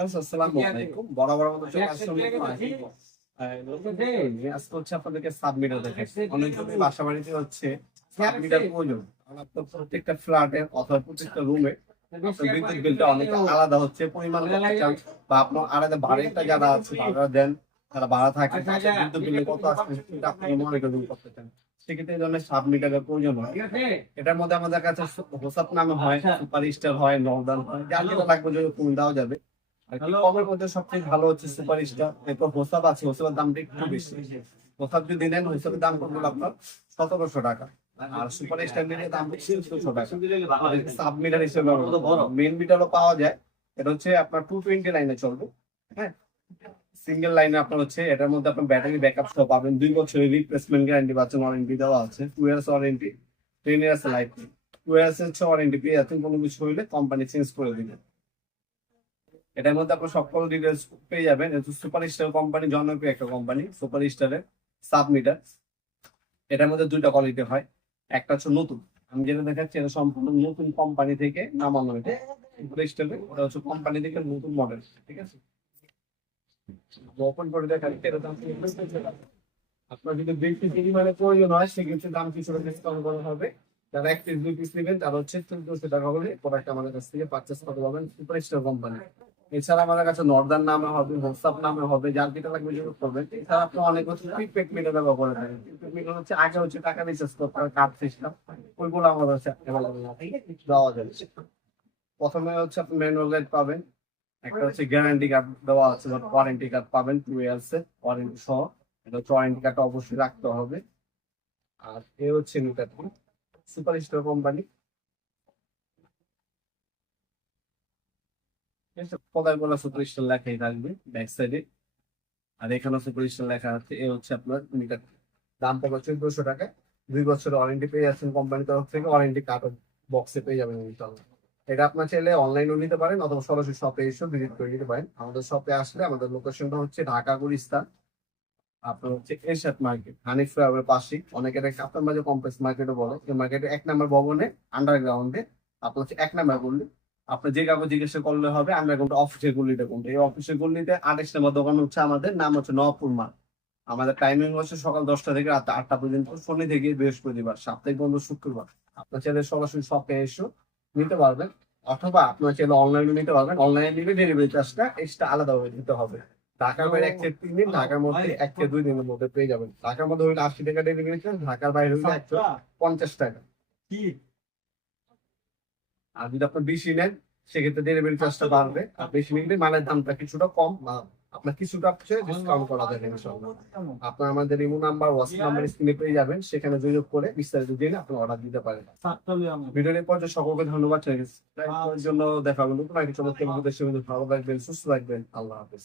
আসসালামু আলাইকুম। বরাবর মতো চলে আসলাম আজকে হচ্ছে আপনাদেরকে সাবমিটার দেখাচ্ছি। অনেকজনের বাসা বাড়িতে হচ্ছে সাবমিটার প্রয়োজন। আপনার প্রত্যেকটা ফ্ল্যাটের অথবা প্রত্যেকটা রুমে বিদ্যুৎ বিলটা অনেক আলাদা হচ্ছে পরিমাণ করতে চান, বা আপনার আলাদা বাড়িটা যারা আছে ভাড়া দেন, যারা ভাড়া থাকে বিদ্যুৎ বিলে কত আসছে সেটা আপনি মনিটরিং করতে চান, সেক্ষেত্রে এই ধরনের সাবমিটারের প্রয়োজন হয়। এটার মধ্যে আমাদের কাছে হোসাপ নামে হয়, সুপার স্টার হয়, নর্দার্ন হয়, যার যেটা লাগবে যদি তুমি দেওয়া যাবে। আর কি কমের মধ্যে সবথেকে ভালো হচ্ছে সুপার স্টার, এরপর হোসাপ আছে, হোসাপের দামটা একটু বেশি। হোসাপ যদি নেন হোসাপের দাম পড়বে আপনার 1700 টাকা, আর সুপার স্টার নিলে দাম 1600 টাকা। সাব মিটার হিসেবে মেন মিটারও পাওয়া যায়, এটা হচ্ছে আপনার 220 লাইনে চলবে। হ্যাঁ, সিঙ্গেল লাইনে আপনার হচ্ছে এটার মধ্যে আপনার ব্যাটারি ব্যাকআপ সহ পাবেন, 2 বছরের রিপ্লেসমেন্ট গ্যারান্টি পাচ্ছেন, ওয়ারেন্টি দেওয়া আছে, 2 years warranty, 10 years life, 2 years হচ্ছে ওয়ারেন্টি পেয়ে যাচ্ছেন, কোনো কিছু হইলে কোম্পানি চেঞ্জ করে দিবে। এটার মধ্যে আপনার সকল ডিটেলস পেয়ে যাবেন। সুপার স্টার কোম্পানি জনপ্রিয় একটা কোম্পানি, সুপার স্টারের সাব মিটার। এটার মধ্যে দুইটা কোয়ালিটি হয়, একটা হচ্ছে নতুন, আমি যেটা দেখাচ্ছি এটা সম্পূর্ণ নতুন কোম্পানি থেকে নামানো। এটা সুপার স্টারের, ওটা হচ্ছে কোম্পানি থেকে নতুন মডেল, ঠিক আছে। ওপেন করে দেখাচ্ছি, এটা দাম আপনার যদি বেশি পরিমাণে প্রয়োজন হয় সেক্ষেত্রে দাম কিছুটা ডিসকাউন্ট করা হবে। যারা 1 পিস 2 পিস নেবেন তারা হচ্ছে 1400 টাকা হলে প্রোডাক্ট আমাদের কাছ থেকে পারচেস করতে পারবেন সুপার স্টার কোম্পানি। এছাড়া আমাদের কাছে নর্দার্ন নামে হবে, হোসাপ নামে হবে, যার যেটা লাগবে যোগ করবেন। এছাড়া আপনি অনেক হচ্ছে প্রিপেড মিটার ব্যবহার করে থাকেন। প্রিপেড মিটার হচ্ছে আগে হচ্ছে টাকা রিচার্জ করতে হবে, কার্ড সিস্টেম, ওইগুলো আমাদের কাছে অ্যাভেলেবল দেওয়া যাবে। প্রথমে হচ্ছে আপনি ম্যানুয়াল গাইড পাবেন, একটা হচ্ছে গ্যারান্টি কার্ড দেওয়া আছে, ওয়ারেন্টি কার্ড পাবেন 2 ইয়ার্স এর ওয়ারেন্টি সহ। এটা ওয়ারেন্টি কার্ডটা অবশ্যই রাখতে হবে। আর এ হচ্ছে মিটারটি সুপার স্টার কোম্পানি, পদার বলা সুপার স্টার লেখাই থাকবে ব্যাক সাইডে, আর এখানে সুপার স্টার লেখা আছে। এ হচ্ছে আপনার মিটার, দাম পড়বে 1400 টাকা, 2 বছরের ওয়ারেন্টি পেয়ে যাচ্ছেন কোম্পানির তরফ থেকে, ওয়ারেন্টি কার্ড বক্সে পেয়ে যাবেন ইনশাআল্লাহ। এটা আপনার চাইলে অনলাইনেও নিতে পারেন অথবা সরাসরি শপে এসে ভিজিট করে নিতে পারেন। আমাদের শপে আসলে আমাদের লোকেশনটা হচ্ছে ঢাকা গুলিস্তান, আপনার হচ্ছে এরশাদ মার্কেট, হানিফ ফ্লাইওভারের পাশে, অনেকে এটা কাপ্তান বাজার কমপ্লেক্স মার্কেটও বলে। এই মার্কেটে 1 নম্বর ভবনে আন্ডারগ্রাউন্ডে আপনার হচ্ছে 1 নম্বর গলি। আপনার যে কাউকে জিজ্ঞাসা করলে হবে আন্ডারগ্রাউন্ড অফিসের গলিটা কোনটা। এই অফিসের গলিতে 28 নম্বর দোকান হচ্ছে আমাদের, নাম হচ্ছে নওয়াবপুর মার্ট। আমাদের টাইমিং হচ্ছে সকাল 10টা থেকে রাত 8টা পর্যন্ত, শনি থেকে বৃহস্পতিবার, সাপ্তাহিক বন্ধ শুক্রবার। আপনার চাইলে সরাসরি শপে এসে নিতে পারবেন, অথবা আপনার চাইলে অনলাইনে নিতে পারবেন। অনলাইনে নিলে ডেলিভারি চার্জটা এক্সট্রা আলাদাভাবে দিতে হবে। ঢাকার বাইরে 1 থেকে 3 দিন, ঢাকার মধ্যে 1 থেকে 2 দিনের মধ্যে পেয়ে যাবেন। ঢাকার মধ্যে হইলে 80 টাকা ডেলিভারি চার্জ, ঢাকার বাইরে হইলে 150 টাকা। আর যদি আপনার বেশি নেন সেক্ষেত্রে ডেলিভারি চার্জটা বাড়বে, আর বেশি নিলে মালের দামটা কিছুটা কম বা আপনার কিছুটা ডিসকাউন্ট করা যাবে ইনশাআল্লাহ। আপনার আমাদের ইমো নাম্বার, হোয়াটসঅ্যাপ নাম্বার স্ক্রিনে পেয়ে যাবেন, সেখানে যোগাযোগ করে বিস্তারিত জেনে আপনি অর্ডার দিতে পারেন। ভিডিওর পর্যায়ে সকলকে ধন্যবাদ জন্য। দেখা হলো নতুন একটা চমৎকার উদ্দেশ্যে। ভালো থাকবেন, সুস্থ থাকবেন, আল্লাহ হাফেজ।